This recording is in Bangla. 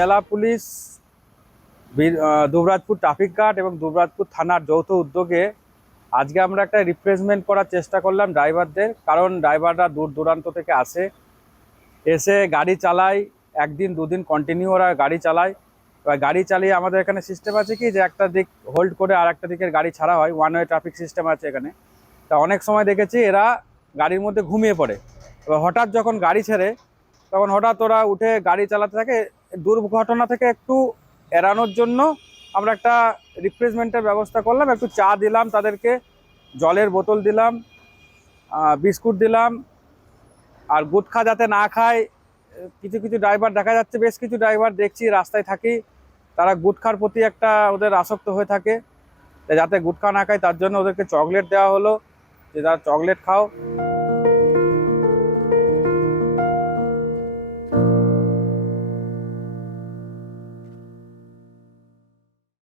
জেলা পুলিশ, দুবরাজপুর ট্রাফিক গার্ড এবং দুবরাজপুর থানার যৌথ উদ্যোগে আজকে আমরা একটা রিফ্রেশমেন্ট করার চেষ্টা করলাম ড্রাইভারদের। কারণ ড্রাইভাররা দূর দূরান্ত থেকে এসে গাড়ি চালায়, একদিন দুদিন কন্টিনিউ ওরা গাড়ি চালায়। এবার গাড়ি চালিয়ে আমাদের এখানে সিস্টেম আছে কি, যে একটা দিক হোল্ড করে আর একটা দিকের গাড়ি ছাড়া হয়, ওয়ান ওয়ে ট্রাফিক সিস্টেম আছে এখানে। তা অনেক সময় দেখেছি এরা গাড়ির মধ্যে ঘুমিয়ে পড়ে। এবার হঠাৎ যখন গাড়ি ছেড়ে তখন হঠাৎ ওরা উঠে গাড়ি চালাতে থাকে। দুর্ঘটনা থেকে একটু এড়ানোর জন্য আমরা একটা রিফ্রেশমেন্টের ব্যবস্থা করলাম। একটু চা দিলাম তাদেরকে, জলের বোতল দিলাম, বিস্কুট দিলাম। আর গুটখা যাতে না খায়, কিছু কিছু ড্রাইভার দেখা যাচ্ছে, বেশ কিছু ড্রাইভার দেখছি রাস্তায় থাকি, তারা গুটখার প্রতি একটা ওদের আসক্ত হয়ে থাকে। যাতে গুটখা না খায় তার জন্য ওদেরকে চকলেট দেওয়া হলো, যে তারা চকলেট খাও।